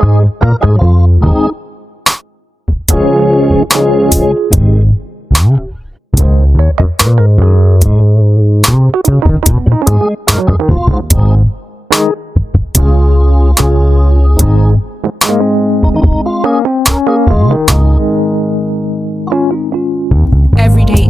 Everyday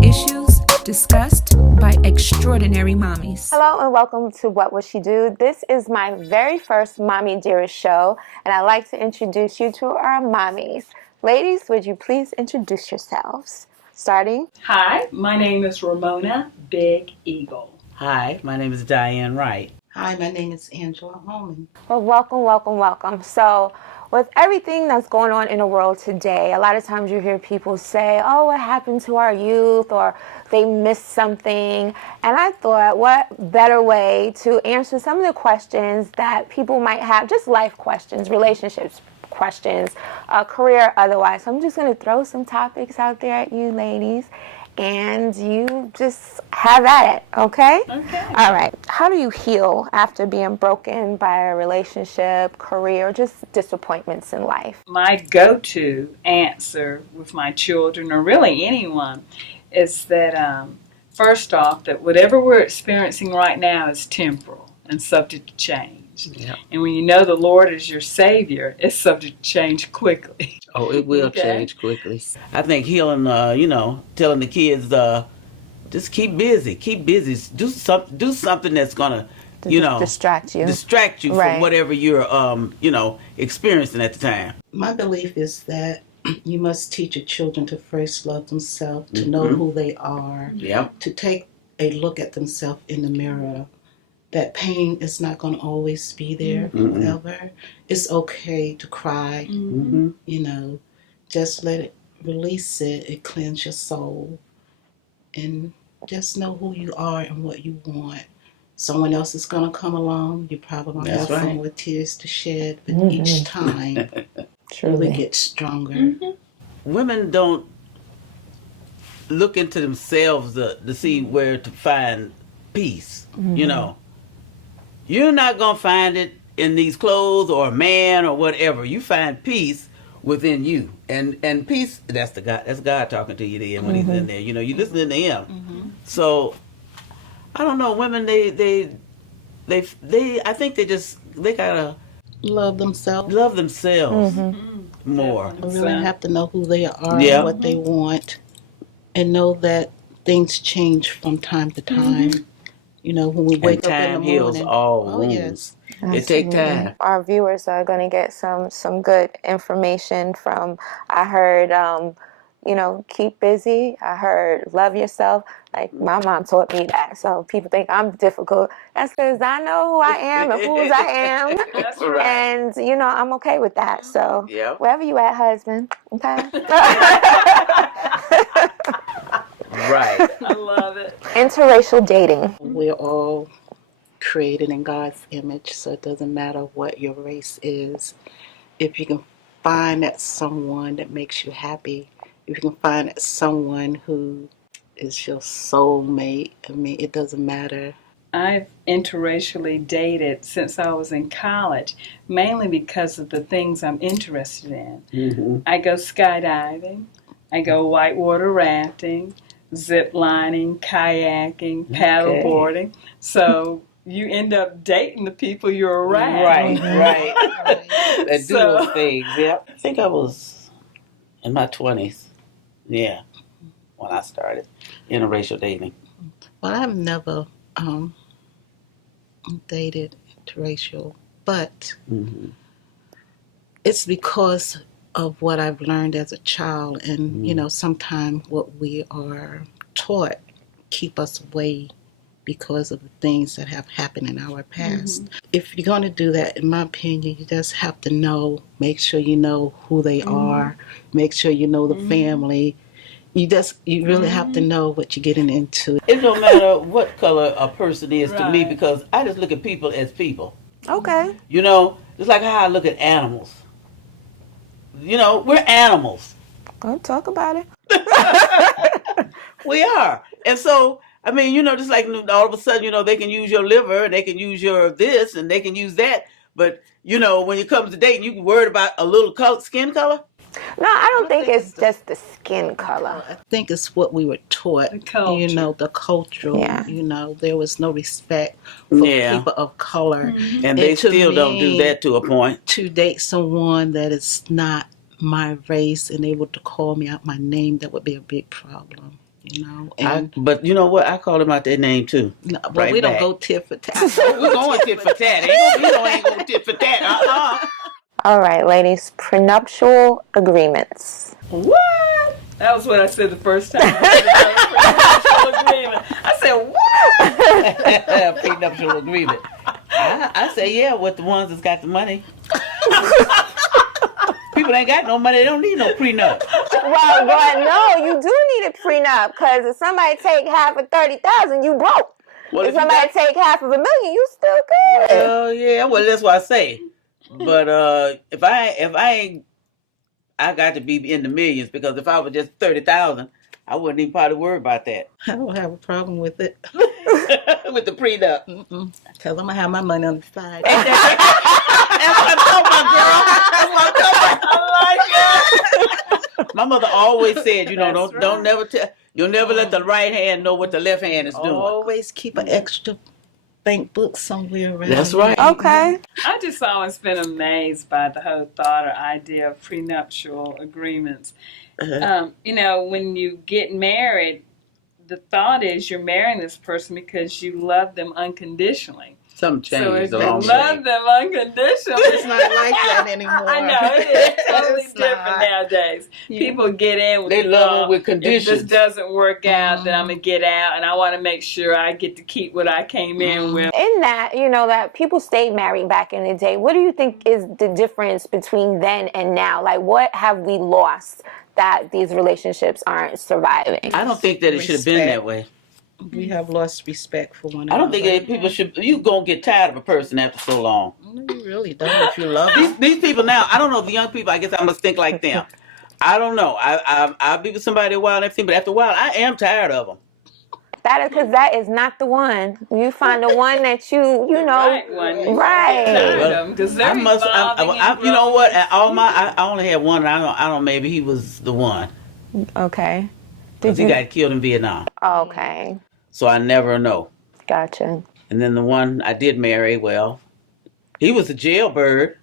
issues discussed by extraordinary mommies. Hello and welcome to What Would She Do? This is my very first Mommy Dearest show, and I'd like to introduce you to our mommies. Ladies, would you please introduce yourselves? Starting. Hi, my name is Ramona Big Eagle. Hi, my name is Diane Wright. Hi, my name is Angela Holman. Well, welcome. So, with everything that's going on in the world today, a lot of times you hear people say, oh, what happened to our youth, or they missed something. And I thought, what better way to answer some of the questions that people might have, just life questions, relationships questions, career otherwise. So I'm just going to throw some topics out there at you ladies, and you just have at it, okay? Okay. All right. How do you heal after being broken by a relationship, career, or just disappointments in life? My go-to answer with my children, or really anyone, is that first off, that whatever we're experiencing right now is temporal and subject to change. Yep. And when you know the Lord is your Savior, it's subject to change quickly. Oh, it will Okay. change quickly. I think healing, telling the kids, just keep busy. Do something that's gonna, Distract you. Right. from whatever you're, experiencing at the time. My belief is that you must teach your children to first love themselves, to know who they are, Yep. to take a look at themselves in the mirror. That pain is not going to always be there forever. It's okay to cry, just let it, release it cleanse your soul, and just know who you are and what you want. Someone else is going to come along. You're probably going to have some more tears to shed, but each time we get stronger. Women don't look into themselves to see where to find peace, You're not going to find it in these clothes or a man or whatever. You find peace within you. And peace, that's God talking to you then when he's in there. You listening to him. So, I don't know, women, I think they gotta Love themselves. more. Really have to know who they are and what they want, and know that things change from time to time. When we wake up in the morning. Time heals all wounds. Yes. It takes time. Our viewers are going to get some good information from, I heard, keep busy. I heard love yourself. Like, my mom taught me that. So people think I'm difficult. That's because I know who I am and whose I am. That's right. And, I'm okay with that. So wherever you at, husband, okay? Right. I love it. Interracial dating. We're all created in God's image, so it doesn't matter what your race is. If you can find that someone that makes you happy, if you can find that someone who is your soulmate, it doesn't matter. I've interracially dated since I was in college, mainly because of the things I'm interested in. I go skydiving, I go whitewater rafting, zip lining, kayaking, paddleboarding. So you end up dating the people you're around. Right. That do those things. Yep. I think I was in my 20s. Yeah, when I started interracial dating. Well, I've never dated interracial, but it's because of what I've learned as a child, and sometimes what we are taught keep us away because of the things that have happened in our past. If you're going to do that, in my opinion, you just have to make sure you know who they are, make sure you know the family. You really have to know what you're getting into. It don't matter what color a person is to me, because I just look at people as people. Okay. Just like how I look at animals. We're animals. Go talk about it. We are. And so, just like all of a sudden, they can use your liver, and they can use your this, and they can use that. But when it comes to dating, you worried about a little skin color. No, I don't think think it's it's just the skin color. I think it's what we were taught. The culture. The cultural. Yeah. There was no respect for Yeah. people of color, And they to still don't do me, that to a point. To date someone that is not my race and able to call me out my name, that would be a big problem. And But you know what? I call them out their name too. no, but right we don't back. go tit for tat. We're going tit for tat. Ain't going tit for tat. All right, ladies, prenuptial agreements. What? That was what I said the first time. Prenuptial agreement. I said, what? Prenuptial agreement. I say, yeah, with the ones that's got the money. People ain't got no money. They don't need no prenup. Well, but no, you do need a prenup because if somebody take half of 30,000, you broke. Well, if somebody take half of $1 million, you still good. Well, yeah. Well, that's what I say. But if I ain't, I got to be in the millions because if I was just 30,000, I wouldn't even probably worry about that. I don't have a problem with it. With the prenup. Because I'm going to have my money on the side. That's what I'm talking about, girl. That's what I'm talking about. I like it. My mother always said, don't never tell. You'll never let the right hand know what the left hand is doing. Always keep an extra bank book somewhere around. That's right. Okay. I just always been amazed by the whole thought or idea of prenuptial agreements. When you get married, the thought is you're marrying this person because you love them unconditionally. Some change. So if you along the love way. them unconditionally, It's not like that anymore. I know it is totally It's different not. nowadays. People get in with They love them with If conditions. this doesn't work out, then I'm gonna get out, and I want to make sure I get to keep what I came in with. In that, that people stayed married back in the day. What do you think is the difference between then and now? Like, what have we lost that these relationships aren't surviving? I don't think that it should have been that way. We have lost respect for one another. I don't think that people should. You gonna get tired of a person after so long. No, you really don't if you love them. These people now. I don't know if the young people. I guess I must think like them. I don't know. I'll be with somebody a while and everything, but after a while, I am tired of them. That is because that is not the one. You find the one that you Right one. Right. I must. You know what? I only had one. I don't. Maybe he was the one. Okay. Because he got killed in Vietnam. Okay. So I never know. Gotcha. And then the one I did marry, well, he was a jailbird.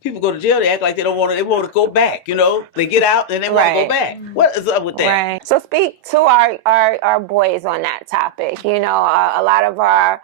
People go to jail, they act like they want to go back, They get out and they want to go back. What is up with that? Right. So speak to our boys on that topic. A lot of our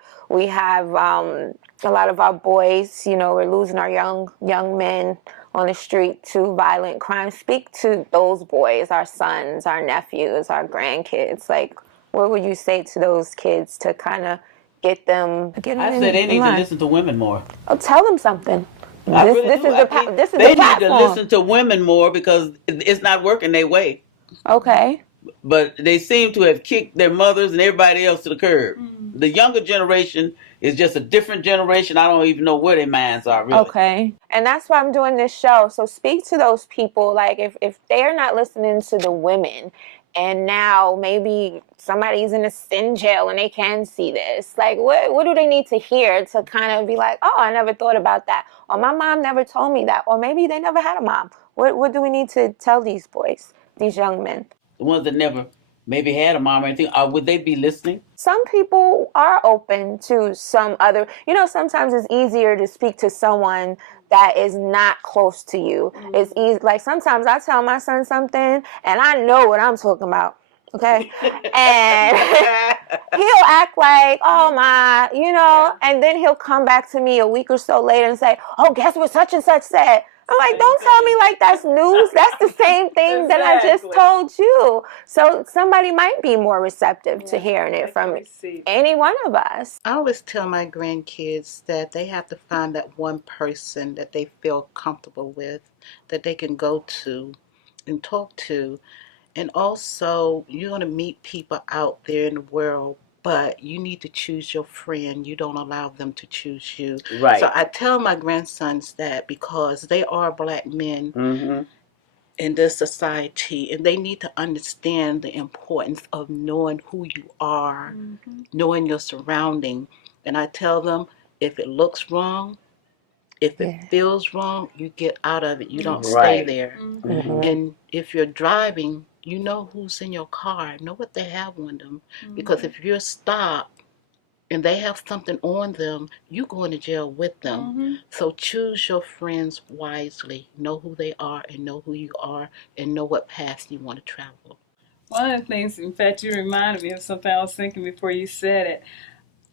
boys, we're losing our young men on the street to violent crime. Speak to those boys, our sons, our nephews, our grandkids. Like, what would you say to those kids to kind of get them? I said they need to listen to women more. Oh, tell them something. This is the platform. They need to listen to women more because it's not working their way. Okay. But they seem to have kicked their mothers and everybody else to the curb. The younger generation is just a different generation. I don't even know where their minds are, really. Okay. And that's why I'm doing this show. So speak to those people. Like, if they're not listening to the women, and now maybe somebody's in jail and they can see this. Like, what do they need to hear to kind of be like, oh, I never thought about that. Or my mom never told me that. Or maybe they never had a mom. What do we need to tell these boys, these young men? The ones that never maybe had a mom or anything, would they be listening? Some people are open to some other, sometimes it's easier to speak to someone that is not close to you. It's easy. Like sometimes I tell my son something and I know what I'm talking about. Okay. And he'll act like, oh my, and then he'll come back to me a week or so later and say, oh, guess what such and such said. I'm like, don't tell me like that's news. That's the same thing that I just told you. So somebody might be more receptive to hearing it from any one of us. I always tell my grandkids that they have to find that one person that they feel comfortable with, that they can go to and talk to. And also, you're going to meet people out there in the world, but you need to choose your friend. You don't allow them to choose you. Right. So I tell my grandsons that because they are black men in this society, and they need to understand the importance of knowing who you are, knowing your surrounding. And I tell them, if it looks wrong, If it feels wrong, you get out of it. You don't stay Right. there. Mm-hmm. And if you're driving, you know who's in your car, know what they have on them. Because if you're stopped and they have something on them, you going to jail with them. So choose your friends wisely. Know who they are and know who you are and know what path you want to travel. One of the things, in fact, you reminded me of something I was thinking before you said it.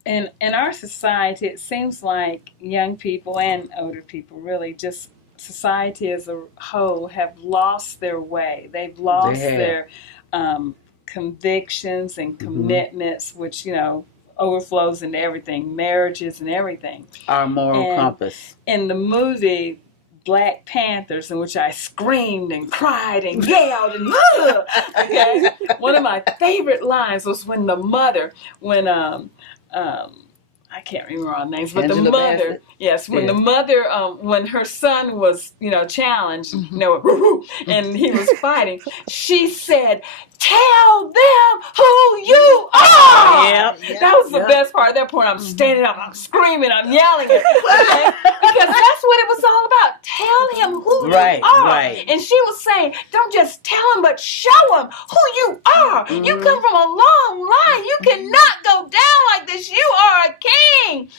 In our society, it seems like young people and older people, really, just society as a whole, have lost their way. They've lost their convictions and commitments, which, overflows into everything, marriages and everything. Our moral compass. In the movie Black Panthers, in which I screamed and cried and yelled and okay, one of my favorite lines was when the mother, I can't remember all the names, but Angela the mother, Bassett. yes, when the mother, when her son was, challenged, and he was fighting, she said, "Tell them who you are." Yep. That was the best part. At that point, I'm standing up, I'm screaming, I'm yelling it, okay? Because that's what it was all about. Tell him who you are. Right. And she was saying, don't just tell him, but show him who you are. You come from a long line. You cannot go down like this. You are a king.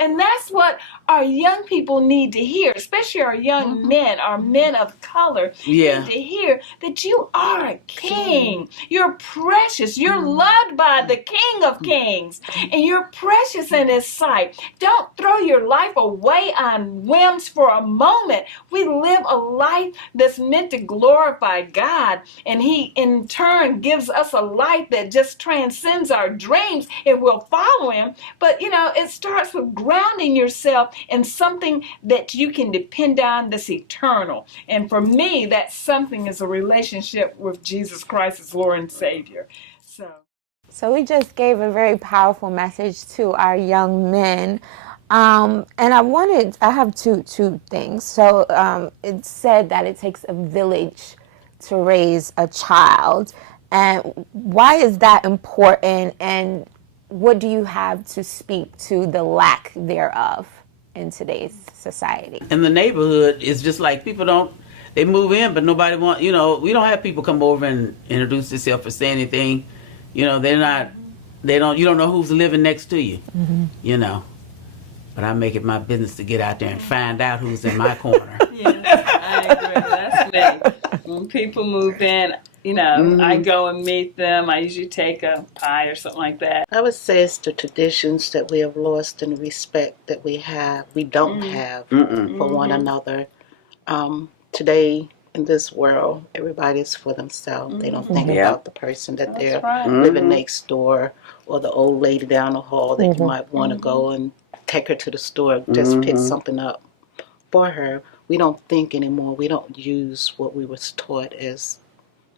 And that's what our young people need to hear, especially our young men, our men of color, need to hear that you are a king. You're precious. You're loved by the King of Kings, and you're precious in His sight. Don't throw your life away on whims for a moment. We live a life that's meant to glorify God, and He in turn gives us a life that just transcends our dreams if we'll follow Him. But it starts with grounding yourself in something that you can depend on that's eternal. And for me, that something is a relationship with Jesus Christ as Lord and Savior. So we just gave a very powerful message to our young men. And I have two things. So it said that it takes a village to raise a child. And why is that important? And what do you have to speak to the lack thereof in today's society? In the neighborhood, it's just like they move in, but nobody we don't have people come over and introduce themselves or say anything. You don't know who's living next to you, But I make it my business to get out there and find out who's in my corner. Yes, I agree. That's me. When people move in, I go and meet them. I usually take a pie or something like that. I would say it's the traditions that we have lost and the respect that we don't have for one another. Today, in this world, everybody's for themselves. They don't think about the person that they're living next door, or the old lady down the hall that you might want to go and take her to the store, just pick something up for her. We don't think anymore. We don't use what we was taught as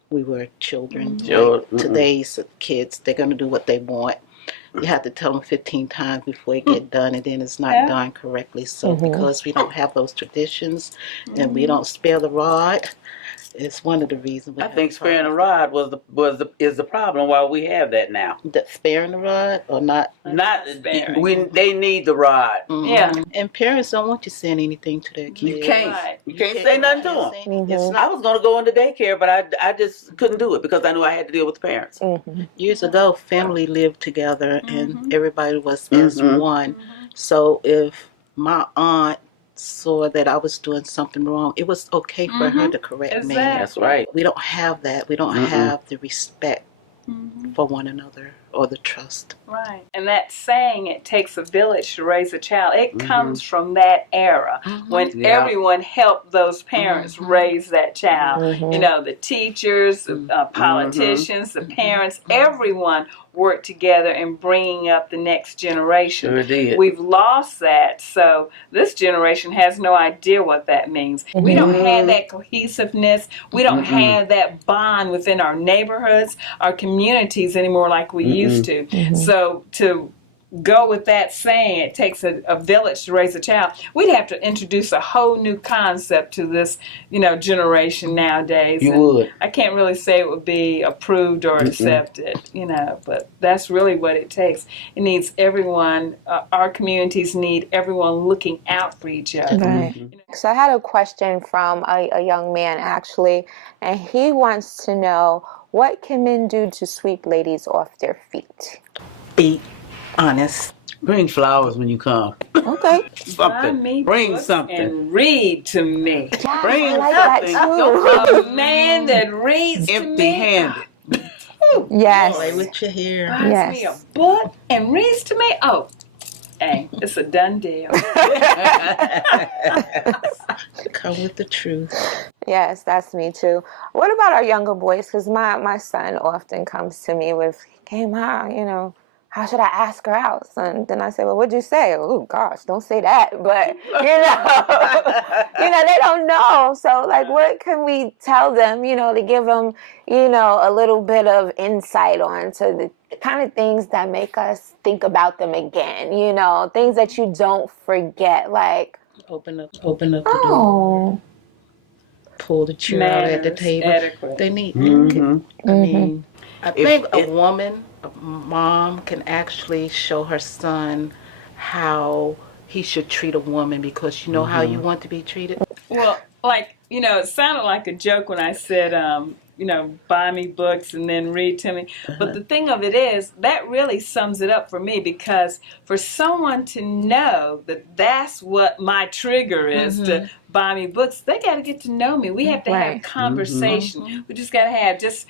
we were children. Like today's kids, they're going to do what they want. You have to tell them 15 times before it get done, and then it's not done correctly. So because we don't have those traditions and we don't spare the rod, it's one of the reasons. I think sparing the rod is the problem. Why we have that now? The sparing the rod or not? Not sparing. When they need the rod. Yeah. And parents don't want you saying anything to their kids. You can't. Right. You can't say nothing to them. I was going to go into daycare, but I just couldn't do it because I knew I had to deal with the parents. Years ago, family lived together and everybody was as one. So if my aunt saw that I was doing something wrong, it was okay for her to correct me. That's right. We don't have that. We don't have the respect for one another or the trust. Right. And that saying, it takes a village to raise a child, it comes from that era when everyone helped those parents raise that child. The teachers, the politicians, the parents, everyone worked together in bringing up the next generation. Sure did. We've lost that, so this generation has no idea what that means. We don't have that cohesiveness. We don't have that bond within our neighborhoods, our communities anymore like we used to. So to go with that saying, it takes a village to raise a child, we'd have to introduce a whole new concept to this, generation nowadays. You and would. I can't really say it would be approved or accepted, but that's really what it takes. It needs everyone, our communities need everyone looking out for each other. Right. So I had a question from a young man, actually, and he wants to know, what can men do to sweep ladies off their feet? Be honest. Bring flowers when you come. Okay. Buy Something. me Bring books something. and read to me. Bring I like that something. too. A man that reads to me, Empty-handed. Yes. Play with your hair. buys Yes. me a book and reads to me. Oh, hey, it's a done deal. Come with the truth. Yes, that's me too. What about our younger boys? Because my son often comes to me with, "Hey, Ma, how should I ask her out?" And then I say, "Well, what'd you say?" "Oh, gosh, don't say that." But, they don't know. So, like, what can we tell them, to give them, a little bit of insight on to the kind of things that make us think about them again, things that you don't forget, like, Open up the door. oh. Pull the chair out at the Manners, table. etiquette. They need. Mhm. I mean, I think it- a mom can actually show her son how he should treat a woman, because you know how you want to be treated. Well, it sounded like a joke when I said, buy me books and then read to me. But the thing of it is, that really sums it up for me, because for someone to know that that's what my trigger is to buy me books, they got to get to know me. We have to have Right. conversation. We just got to have just,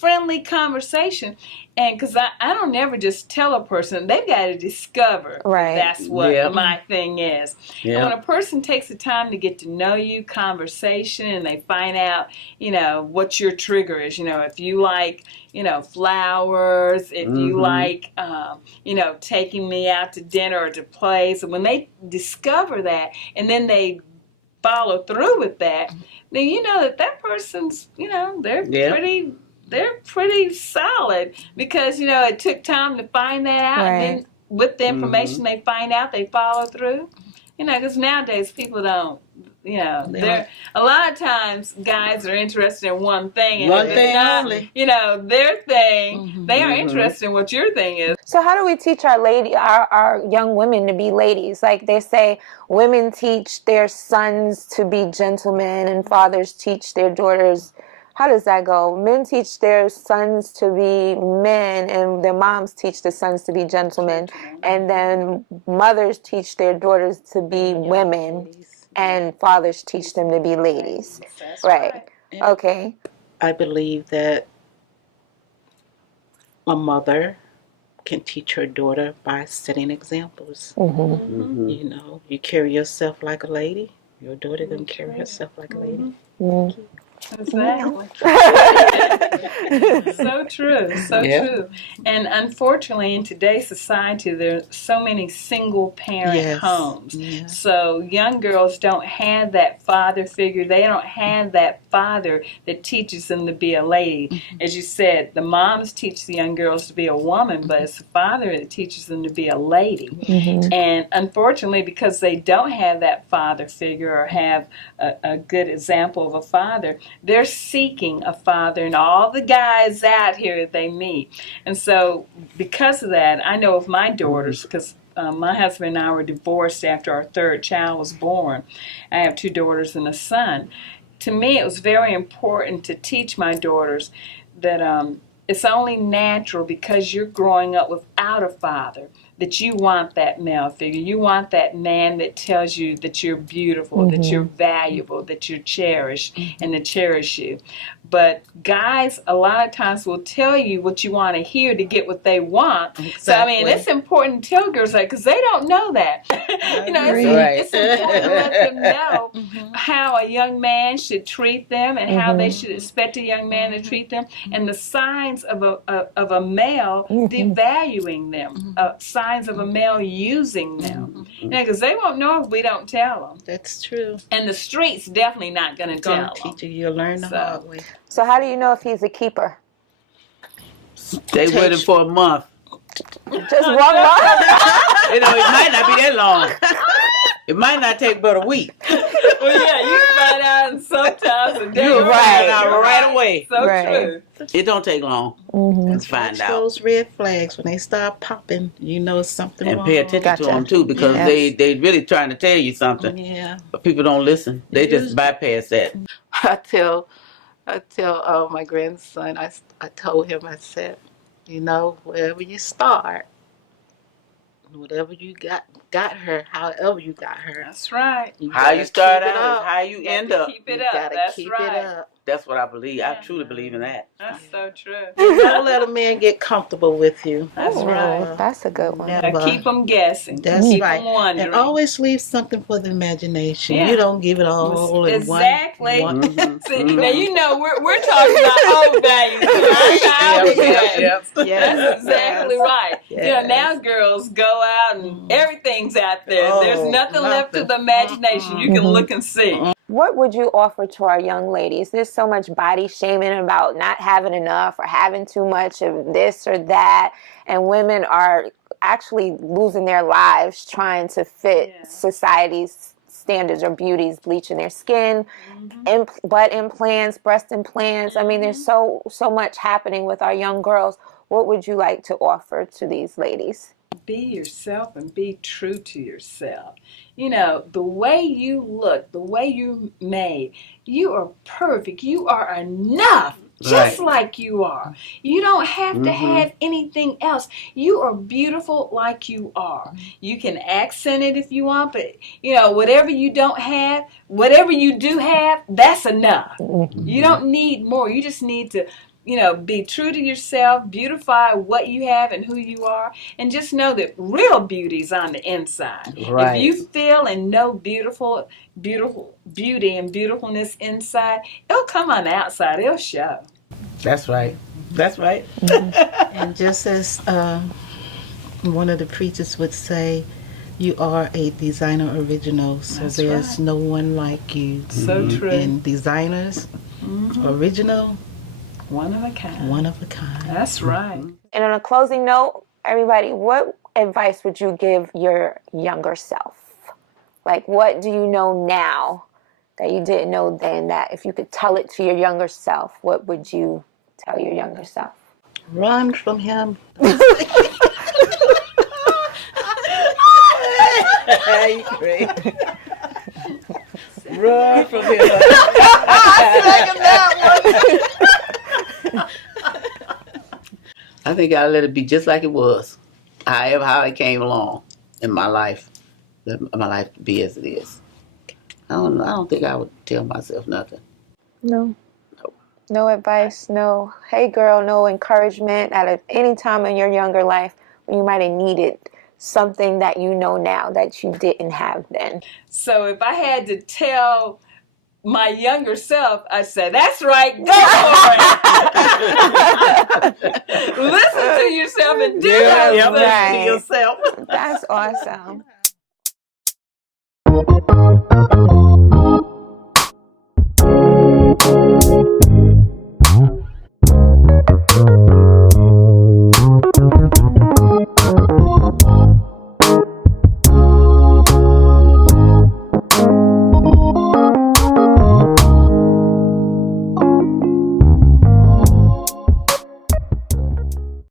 friendly conversation. And because I don't ever just tell a person, they've got to discover Right. that's what Yeah. my thing is. Yeah. And when a person takes the time to get to know you, conversation, and they find out, what your trigger is, if you like, flowers, if you like, taking me out to dinner or to plays. And when they discover that, and then they follow through with that, then you know that person's, they're pretty solid, because it took time to find that out. Right. And then with the information they find out, they follow through. Because nowadays people don't. They're a lot of times guys are interested in one thing, and One if thing it's not, only. their thing. They are interested in what your thing is. So how do we teach our young women to be ladies? Like they say, women teach their sons to be gentlemen and fathers teach their daughters. How does that go? Men teach their sons to be men and their moms teach the sons to be gentlemen. And then mothers teach their daughters to be women and fathers teach them to be ladies. That's Right. Okay. I believe that a mother can teach her daughter by setting examples. You carry yourself like a lady, your daughter gonna carry herself like a lady. Exactly. So true. True. And unfortunately, in today's society, there's so many single parent homes. Yeah. So young girls don't have that father figure. They don't have that father that teaches them to be a lady. As you said, the moms teach the young girls to be a woman, but it's the father that teaches them to be a lady. And unfortunately, because they don't have that father figure or have a good example of a father, they're seeking a father and all the guys out here that they meet. And so because of that, I know of my daughters, because my husband and I were divorced after our third child was born. I have 2 daughters and a son. To me, it was very important to teach my daughters that it's only natural, because you're growing up without a father, that you want that male figure. You want that man that tells you that you're beautiful, that you're valuable, that you're cherished, and to cherish you. But guys, a lot of times, will tell you what you want to hear to get what they want. Exactly. So, I mean, it's important to tell girls that, because they don't know that. It's important to let them know how a young man should treat them and how they should expect a young man to treat them, and the signs of a male devaluing them, signs of a male using them. Because they won't know if we don't tell them. That's true. And the street's definitely not going to tell them. Teach you, you'll learn the hard way. So how do you know if he's a keeper? Stay with him for a month. Just 1 month? You know, it might not be that long. It might not take but a week. Well, yeah, you can find out sometimes a day. You'll or find two. out right away. So Right. true. It don't take long to find Watch out. those red flags when they start popping. You know something And wrong. pay attention Gotcha. to them too, because Yes. they really trying to tell you something, Yeah. but people don't listen. They just bypass that. I tell my grandson, I told him, I said, you know, wherever you start, whatever you got her, however you got her. That's right. How you start out is how you end up. Keep it You up. gotta That's keep right. it up. That's what I believe. I truly believe in that. That's so true. Don't let a man get comfortable with you. That's right. That's a good one. Never. Keep them guessing. That's Keep right. them wondering. And always leave something for the imagination. Yeah. You don't give it all in Exactly. one. See, now you know we're talking about old values. That's exactly right. Yes. You know, now girls go out and everything's out there. Oh, There's nothing left to the imagination. You can look and see. What would you offer to our young ladies? There's so much body shaming about not having enough or having too much of this or that. And women are actually losing their lives trying to fit society's standards or beauties, bleaching their skin, butt implants, breast implants. I mean, there's so much happening with our young girls. What would you like to offer to these ladies? Be yourself and be true to yourself. You know, the way you look, the way you're made, you are perfect. You are enough. Just like you are. You don't have to have anything else. You are beautiful like you are. You can accent it if you want, but you know, whatever you don't have, whatever you do have, that's enough. You don't need more. You just need to, you know, be true to yourself, beautify what you have and who you are, and just know that real beauty is on the inside. Right. If you feel and know beautiful beauty and beautifulness inside, it'll come on the outside. It'll show. That's right. That's right. And just as one of the preachers would say, you are a designer original, so That's there's right. no one like you. So true. And designers, original, One of a kind. one of a kind. That's right. And on a closing note, everybody, what advice would you give your younger self? Like, what do you know now that you didn't know then, that if you could tell it to your younger self, what would you tell your younger self? Run from him. You great. Run from here. I think I let it be just like it was. How it came along in my life. Let my life be as it is. I don't think I would tell myself nothing. No. No advice, no, hey girl, no encouragement at any time in your younger life when you might have needed something that you know now that you didn't have then. So if I had to tell my younger self, I'd say, that's right, go for it. Listen to yourself and do those things. Right. To yourself. That's awesome.